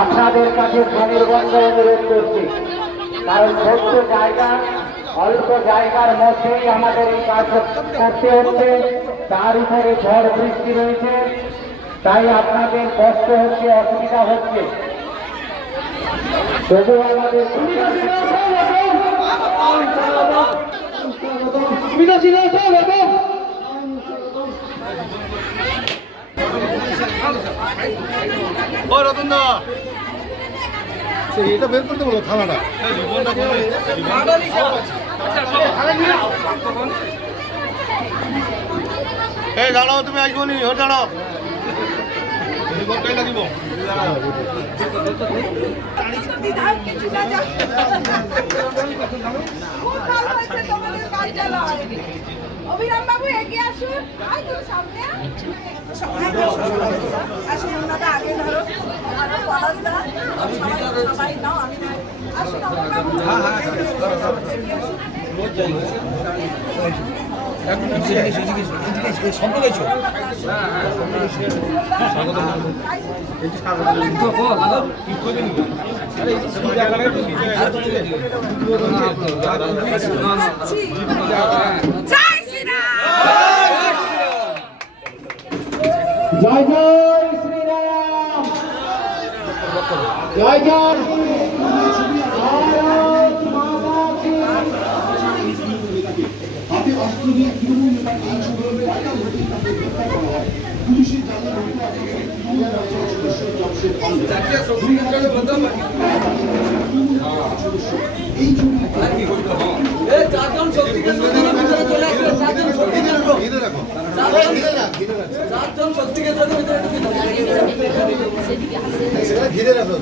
আপনাদের কাছে স্বনির্বন্ধ অনুরোধ করছি, কারণ ছোট্ট জায়গা, অল্প জায়গার মধ্যেই আমাদের এই কাজ করতে হচ্ছে, তার উপরে ঝড় বৃষ্টি রয়েছে, তাই আপনাদের কষ্ট হচ্ছে, অসুবিধা হচ্ছে। তবু আমাদের এটা বের করতে বলো থানাটা। এই দাঁড়াও, তুমি আসবো নি, ও দাঁড়াও। লাগিব অভিরাম বাবু এগিয়ে আসুন, সামনে আসুন, ওনাটা আগে ধরো, সবাই নাও, আমি আসুন জয় জয় শ্রীরাম, জয় জয় হাতে অস্ত্র নিয়ে তৃণমূল নেতা এই সংগ্রামে রাজা ভোটের কাছে গ্রেপ্তার করা হয়। পুলিশের জালে এই ছবি চারজন শক্তি কেন্দ্র চলে আসলে চারজন শক্তি কেন্দ্র চারজন শক্তি কেন্দ্র ঘিরে রাখো।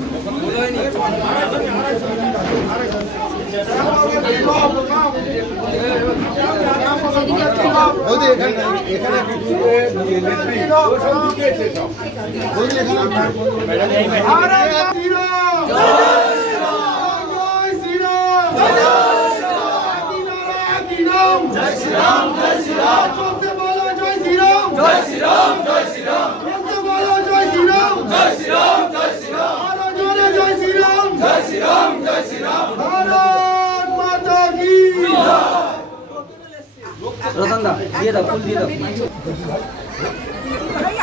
রতনদা দিয়ে দাও, ফুল দিয়ে দাও।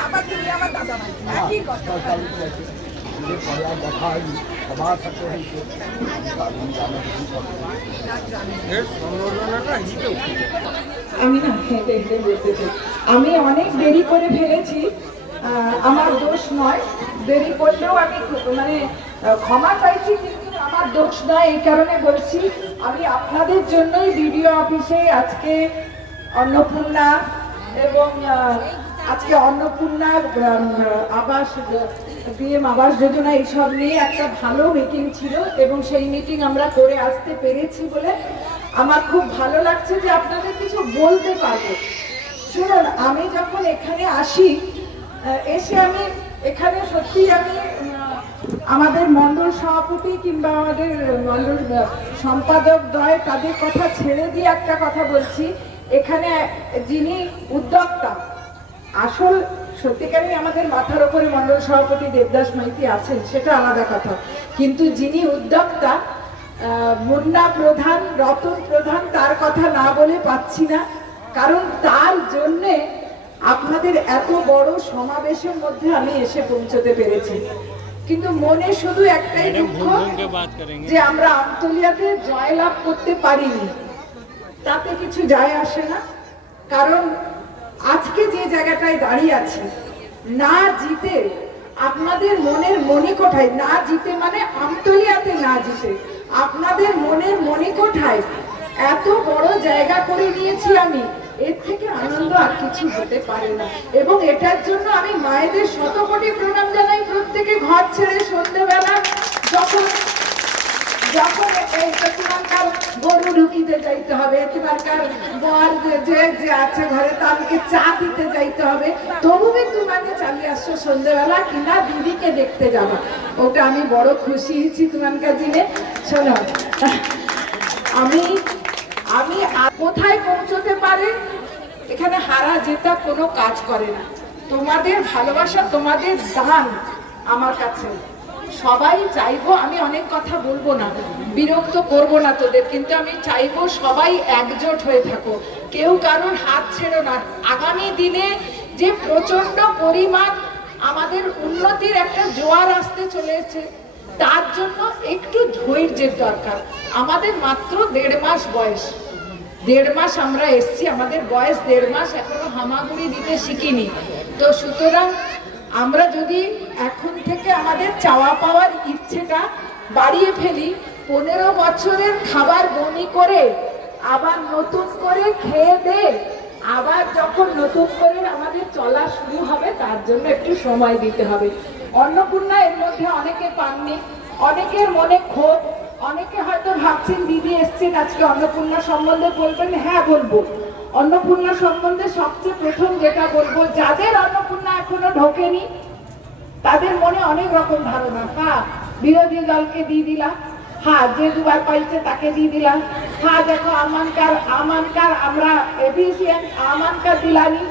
আবার তুমি আমার দাদা ভাই একই কথা। আমি না হেঁটে হেঁটে বলতে চাই, আমি অনেক দেরি করে ফেলেছি, আমার দোষ নয়, দেরি করলেও আমি মানে ক্ষমা চাইছি, কিন্তু আমার দোষ নয়। এই কারণে বলছি, আমি আপনাদের জন্যই বিডিও অফিসে আজকে অন্নপূর্ণা এবং আজকে অন্নপূর্ণা আবাস পিএম আবাস যোজনা এইসব নিয়ে একটা ভালো মিটিং ছিল এবং সেই মিটিং আমরা করে আসতে পেরেছি বলে আমার খুব ভালো লাগছে যে আপনাদের কিছু বলতে পারবো। শুনুন, আমি যখন এখানে আসি, এসে আমি এখানে সত্যি আমি আমাদের মণ্ডল সভাপতি কিংবা আমাদের মণ্ডল সম্পাদক দ্বয় তাদের কথা ছেড়ে দিয়ে একটা কথা বলছি, এখানে যিনি উদ্যোক্তা, আসল সত্যিকারই আমাদের মাথার ওপরে মণ্ডল সভাপতি দেবদাস মাইতি আছেন, সেটা আলাদা কথা, কিন্তু যিনি উদ্যোক্তা মুন্না প্রধান, রতন প্রধান, তার কথা না বলে পাচ্ছি না, কারণ তার জন্যে আপনাদের এত বড় সমাবেশের মধ্যে আমি এসে পৌঁছতে পেরেছি। কিন্তু মনে শুধু একটাই দুঃখ যে আমরা আমতলিয়াতে জয়লাভ করতে পারিনি। তাতে কিছু যায় আসে না, কারণ আজকে যে জায়গাটায় দাঁড়িয়ে আছি, না জিতে আপনাদের মনের মণিকোঠায়, না জিতে মানে আমতলিয়াতে না জিতে আপনাদের মনের মণিকোঠায় এত বড় জায়গা করে নিয়েছি আমি, এর থেকে আনন্দ আর কিছু হতে পারে না। এবং এটার জন্য আমি মায়েদের শত কোটি প্রণাম জানাই। প্রত্যেকে ঘর ছেড়ে সন্ধ্যেবেলা যখন যখন তোমার গরু ঢুকিতে যাইতে হবে, তোমার বর যে আছে ঘরে তাদেরকে চা দিতে যাইতে হবে, তবুও তোমাকে চালিয়ে আসছো সন্ধ্যেবেলা কিনা দিদিকে দেখতে যাবা। ওটা আমি বড় খুশি হয়েছি তোমার কাছে। শোনো, আমি কোথায় পৌঁছতে পারে, এখানে হারা জেতা কোনো কাজ করে না। তোমাদের ভালোবাসা, তোমাদের দান আমার কাছে। সবাই চাইবো, আমি অনেক কথা বলবো না, বিরক্ত করব না তোদের, কিন্তু আমি চাইবো সবাই একজোট হয়ে থাকো, কেউ কারোর হাত ছেড়ো না। আগামী দিনে যে প্রচন্ড পরিমাণ আমাদের উন্নতির একটা জোয়ার আসতে চলেছে, তার জন্য একটু ধৈর্যের দরকার। আমাদের মাত্র 1.5 মাস বয়স, 1.5 মাস আমরা এসছি, আমাদের বয়স 1.5 মাস, এখনো হামাগুড়ি দিতে শিখিনি। তো সুতরাং আমরা যদি এখন থেকে আমাদের চাওয়া পাওয়ার ইচ্ছেটা বাড়িয়ে ফেলি, 15 বছরের খাবার বমি করে আবার নতুন করে খেয়ে দে, আবার যখন নতুন করে আমাদের চলা শুরু হবে, তার জন্য একটু সময় দিতে হবে। অন্নপূর্ণা এর মধ্যে অনেকে পাননি, অনেকের মনে ক্ষোভ, অনেকে হয়তো ভাবছেন দিদি এসছেন আজকে অন্নপূর্ণা সম্বন্ধে বলবেন। হ্যাঁ বলবো, অন্নপূর্ণা সম্বন্ধে সবচেয়ে প্রথম যেটা বলবো, যাদের অন্নপূর্ণা এখনো ঢোকেনি তাদের মনে অনেক রকম ধারণা। হ্যাঁ, বিরোধী দলকে দিয়ে দিলাম, হ্যাঁ যে দুবার পাইছে তাকে দিয়ে দিলাম, হ্যাঁ দেখো আমানকার আমরা এফিসিয়েন্ট আমানকার দিলানি,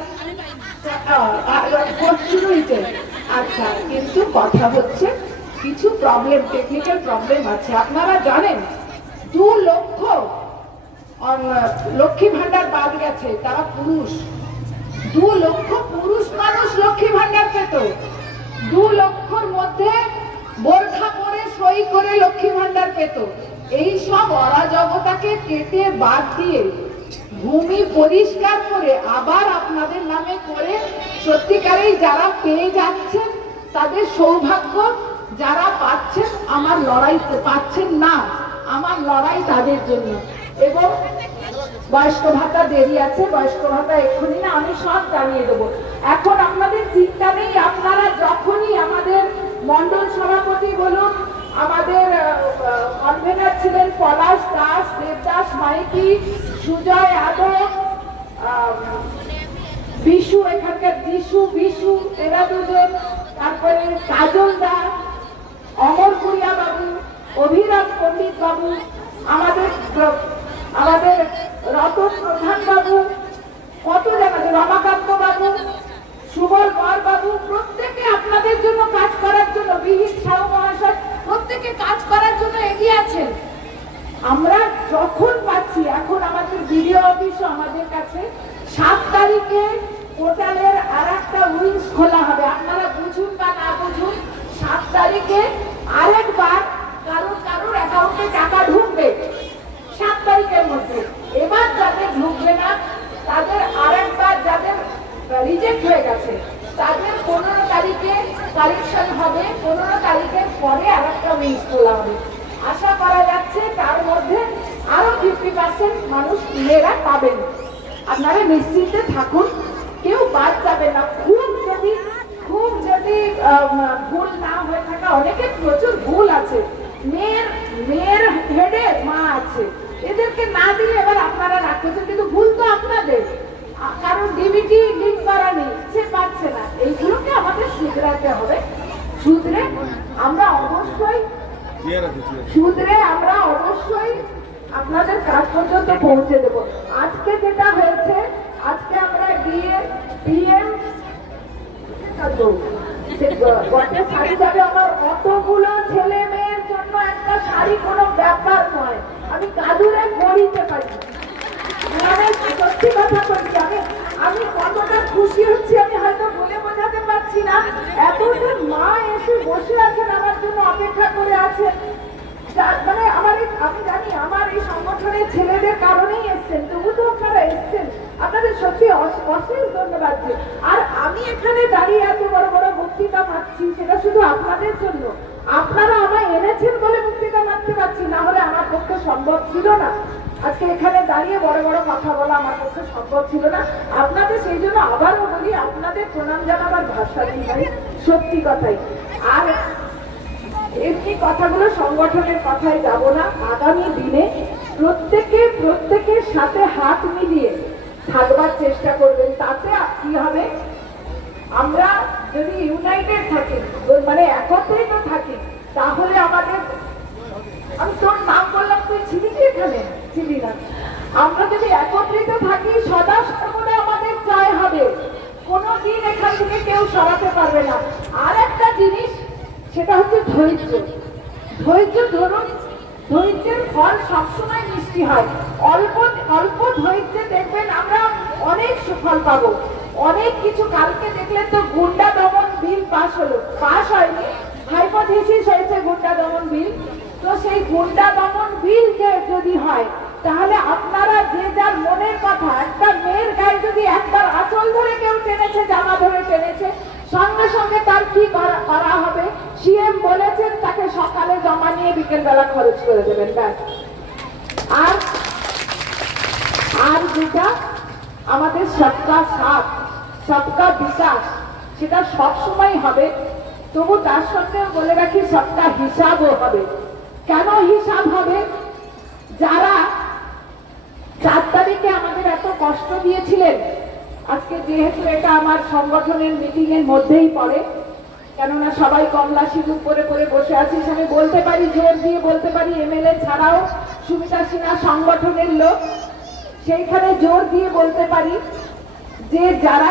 শুরু হয়েছে। আচ্ছা, কিন্তু কথা হচ্ছে কিছু প্রবলেম, টেকনিক্যাল প্রবলেম আছে। আপনারা জানেন 2 লক্ষ লক্ষ্মী ভান্ডার বাদ গেছে, তারা পুরুষ। 2 লক্ষ পুরুষ মানুষ লক্ষ্মী ভান্ডার পেত। 2 লক্ষর মধ্যে বোরখা পরে সই করে লক্ষ্মী ভান্ডার পেত। এই সব অরাজকতাকে কেটে বাদ দিয়ে ভূমি পরিষ্কার করে আবার আপনাদের নামে করে, সত্যিকারেই যারা পেয়ে যাচ্ছেন তাদের সৌভাগ্য, যারা পাচ্ছেন আমার লড়াই পাচ্ছেন না, আমার লড়াই তাদের জন্য। এবং বয়স্ক ভাতা দেরি আছে, বয়স্ক ভাতা এক্ষুনি না, আমি সব জানিয়ে দেবো। এখন আপনাদের চিন্তা নেই, আপনারা যখনই আমাদের মন্ডল সভাপতি বলুন, আমাদের কনভেনার ছিলেন পলাশ দাস, দেবদাস মাইতি, সুজয় যাদব, বিশু, এখানকার বিশু, এরা দুজন, তারপরে কাজল দাস, অমর কুড়িয়া বাবু, অভিরাজ পণ্ডিত বাবু, আমাদের রতন প্রধান বাবু, কত জানা, রমাকান্ত বাবু, সুবল কর বাবু, প্রত্যেকে আপনাদের জন্য কাজ করার জন্য, বিহিত সাউ মহাশয়, প্রত্যেকে কাজ করার জন্য এগিয়ে আছেন। আমরা যখন পাচ্ছি, এখন আমাদের বিডিও অফিসও আমাদের কাছে 7 তারিখে পোর্টালের আরেকটা উইংস খোলা হবে। আপনারা বুঝুন বা না বুঝুন, 7 তারিখে আরেকবার কারোর অ্যাকাউন্টে টাকা ঢুকবে 7 তারিখের মধ্যে। এবার যাদের ঢুকবে না তাদের আরেকবার, যাদের রিজেক্ট হয়ে গেছে তাদের 15 তারিখে কারেকশন হবে, 15 তারিখের পরে আরেকটা উইংস খোলা হবে। আশা করা যাচ্ছে তার মধ্যে আরো 50% মানুষ মেয়েরা পাবেন। আপনারা নিশ্চিন্তে থাকুন, কেউ বাদ যাবে না। খুব যদি ভুল না হয়ে থাকা, অনেকের প্রচুর ভুল আছে, মেয়ের হেডে মা আছে, এদেরকে না দিলে এবার আপনারা রাখছেন, কিন্তু ভুল তো আপনাদের, কারণ ডিবিটি লিঙ্ক করা নেই, সে পাচ্ছে না। এইগুলোকে আমাদের শুধরাতে হবে। শুধরে আমরা অবশ্যই আপনাদের কাজ পর্যন্ত পৌঁছে দেব। আজকে যেটা হয়েছে, আজকে আমরা গিয়ে পিএম শাড়ি যাবে, আমার অতগুলো ছেলে মেয়ের জন্য একটা শাড়ি কোনো ব্যাপার নয়। আমি কাদুরে গড়িতে পারি, আমি সত্যি কথা বলছি, আমি কতটা খুশি হচ্ছি আমি হয়তো বলে বোঝাতে পারছি না। এতটা মা এসে বসে আছেন আমার জন্য, অপেক্ষা করে আছেন, মানে আমি জানি আমার এই সংগঠনের ছেলেদের কারণেই এসছেন, তবু তো আপনারা এসছেন, আপনাদের সত্যি অশেষ ধন্যবাদ। আর আমি এখানে দাঁড়িয়ে এত বড় বড় বক্তৃতা পাচ্ছি, সেটা শুধু আপনাদের জন্য। আপনারা আমায় এনেছেন বলে বক্তৃতা মারতে পারছি, না হলে আমার পক্ষে সম্ভব ছিল না। আজকে এখানে দাঁড়িয়ে বড় বড় কথা বলা আমার পক্ষে সম্ভব ছিল না। আপনাদের সেই জন্য আবারও বলি, আপনাদের প্রণাম জানাবার ভাষা নেই ভাই, সত্যি কথাই। আর এমনি কথাগুলো সংগঠনের কথায় যাব না। আগামী দিনে প্রত্যেকের সাথে হাত মিলিয়ে থাকবার চেষ্টা করবেন। তাতে কি হবে, আমরা যদি ইউনাইটেড থাকি, মানে একত্রিত থাকি, তাহলে আমাদের, আমি তোর নাম বললাম, তুই ছিলি কি এখানে? ছিলি না। আমরা যদি একত্রিত থাকি, সদা সর্বদা আমাদের জয় হবে। কোনোদিন এখান থেকে কেউ সরাতে পারবে না। আর একটা জিনিস, সেটা হচ্ছে ধৈর্য। ধৈর্য ধরুন, ধৈর্যের ফল সবসময় মিষ্টি হয়। অল্প অল্প ধৈর্যে দেখবেন আমরা অনেক সুফল পাবো, অনেক কিছু। কালকে দেখলেন তো গুন্ডা দমন বিল পাস হলো, পাস হয়নি, হাইপোথিসিস হয়েছে গুন্ডা দমন বিল। তো সেই গুন্ডা দমন বিল যদি হয়, তাহলে আপনারা যে যার মনের কথা, একটা মেয়ের গায়ে যদি একবার আঁচল ধরে কেউ টেনেছে, জামা ধরে টেনেছে, সঙ্গে সঙ্গে তার কি করা হবে? সিএম বলেছেন তাকে সকালে জমা নিয়ে বিকেল বেলা খরচ করে দেবেন, ব্যাস। আর যেটা আমাদের সবকা সাথ সবকা বিকাশ, সেটা সবসময় হবে। তবু তার সত্ত্বেও বলে রাখি, সবকা হিসাবও হবে। কেন হিসাব হবে? যারা 4 তারিখে আমাদের এত কষ্ট দিয়েছিলেন, আজকে যেহেতু এটা আমার সংগঠনের মিটিং এর মধ্যেই পড়ে, কেননা সবাই কমলা সিঁদুর পরে পরে বসে আছিস, আমি বলতে পারি, জোর দিয়ে বলতে পারি, এমএলএ ছাড়াও সুমিতা সিনহা সংগঠনের লোক, সেইখানে জোর দিয়ে বলতে পারি যে যারা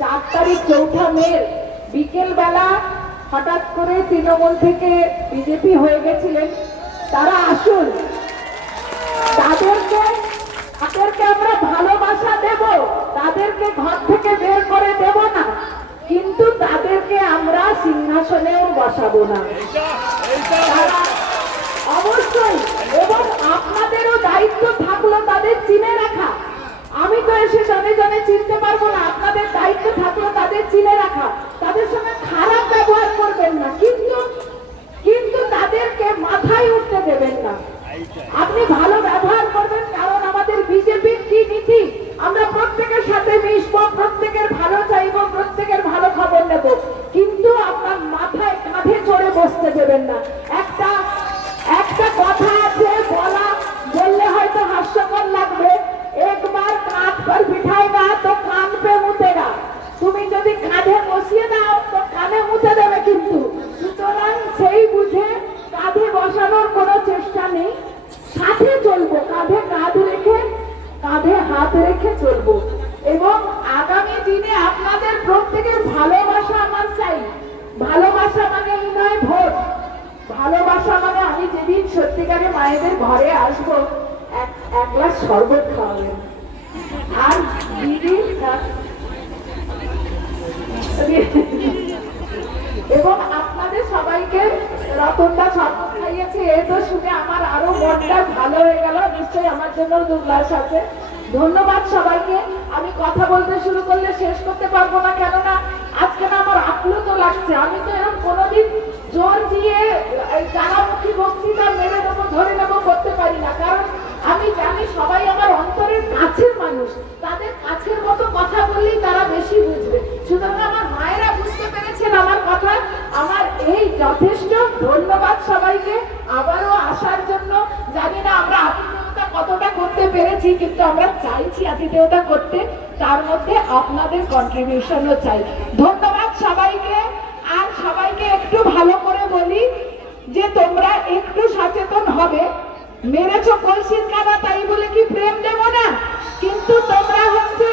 4 তারিখ 4 মে বিকেল বেলা হঠাৎ করে তৃণমূল থেকে বিজেপি হয়ে গেছিলেন, তারা আসুন। তাদেরকে আমরা ভালোবাসা দেব, তাদেরকে ঘর থেকে বের করে দেব না, কিন্তু তাদেরকে আমরা সিংহাসনেও বসাবো না। অবশ্যই। এবং আপনাদেরও দায়িত্ব থাকলো তাদের চিনে রাখা। আমি তো এসে জনে জনে চিনতে পারবো না, আপনাদের দায়িত্ব থাকলো তাদের চিনে রাখা। তাদের সঙ্গে খারাপ ব্যবহার করবেন না, কিন্তু তাদেরকে মাথায় উঠতে দেবেন না। আপনি ভালো ব্যবহার করবেন, কারণ আমাদের বিজেপির কি নীতি, আমরা প্রত্যেকের সাথে মিশবো, প্রত্যেকের ভালো চাইবো, প্রত্যেকের ভালো খবর নেব, কিন্তু আপনার মাথায় কাঁধে চড়ে বসতে দেবেন না। একটা কথা আছে, বললে হয়তো হাস্যকর লাগবে, একবার কাঁধ पर बिठाएगा तो कान पे मुतेगा। তুমি যদি কাঁধে বসিয়ে দাও তো কানে মুতে দেবে, কিন্তু সুতরাং সেই বুঝে কাঁধে বসানোর কোনো চেষ্টা নেই। সাথে চলবো, কাঁধে হাত রেখে চলবো। এবং আগামী দিনে আপনাদের প্রত্যেকের ভালোবাসা আমার চাই। ভালোবাসা মানে এই নয় ভোট, ভালোবাসা মানে আমি যেদিন সত্যিকারে মায়েদের ঘরে আসবো, এক গ্লাস শরবত খাওয়াবেন। আর দিদি এবং আপনাদের সবাইকে রতনদা শরবত খাইয়েছে, এ তো শুনে আমার আরো মনটা ভালো হয়ে গেল। নিশ্চয়ই আমার জন্য 2 গ্লাস আছে। ধন্যবাদ সবাইকে। আমি কথা বলতে শুরু করলে শেষ করতে পারবো না, কেননা আজকে না আমার আপ্লুত লাগছে। আমি তো এরকম কোনোদিন জোর দিয়ে জানামুখী বক্তৃতা মেরে নেবো, ধরে নেবো করতে পারি না, কারণ আমি জানি সবাই আমার অন্তরের কাছের মানুষ, তাদের কাছের মতো কথা বললেই তারা বেশি বুঝবে। সুতরাং আমার মায়েরা বুঝতে পেরেছেন আমার কথা, আমার এই যথেষ্ট। ধন্যবাদ সবাইকে আবারও আসার জন্য। জানি না আমরা আতিথেয়তা কতটা করতে পেরেছি, কিন্তু আমরা চাইছি আতিথেয়তা করতে, তার মধ্যে আপনাদের কন্ট্রিবিউশনও চাই। ধন্যবাদ সবাইকে। আর সবাইকে একটু ভালো করে বলি যে তোমরা একটু সচেতন হবে। মেরেছো কলসির কানা, তাই বলে কি প্রেম দেব না? কিন্তু তোমরা হচ্ছে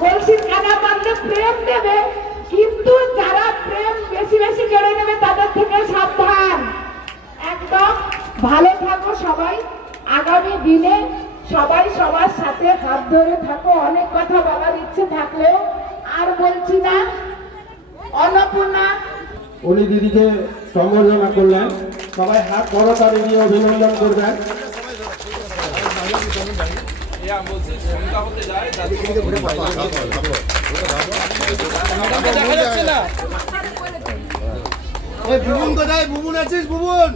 কলসির কানা মানলে প্রেম দেবে, কিন্তু যারা প্রেম বেশি বেশি কেড়ে নেবে তাদের থেকে সাবধান। একদম ভালো থাকো সবাই। আগামী দিনে সবাই সবার সাথে হাত ধরে থাকো। অনেক কথা বলার ইচ্ছে থাকলেও আর বলছি না। অন্নপূর্ণা উনি দিদিকে সম্বর্ধনা করলেন, সবাই হাত করতালি দিয়ে অভিনন্দন করবেন। ওই বুবুন কোথায়? বুবুন আছিস? বুবুন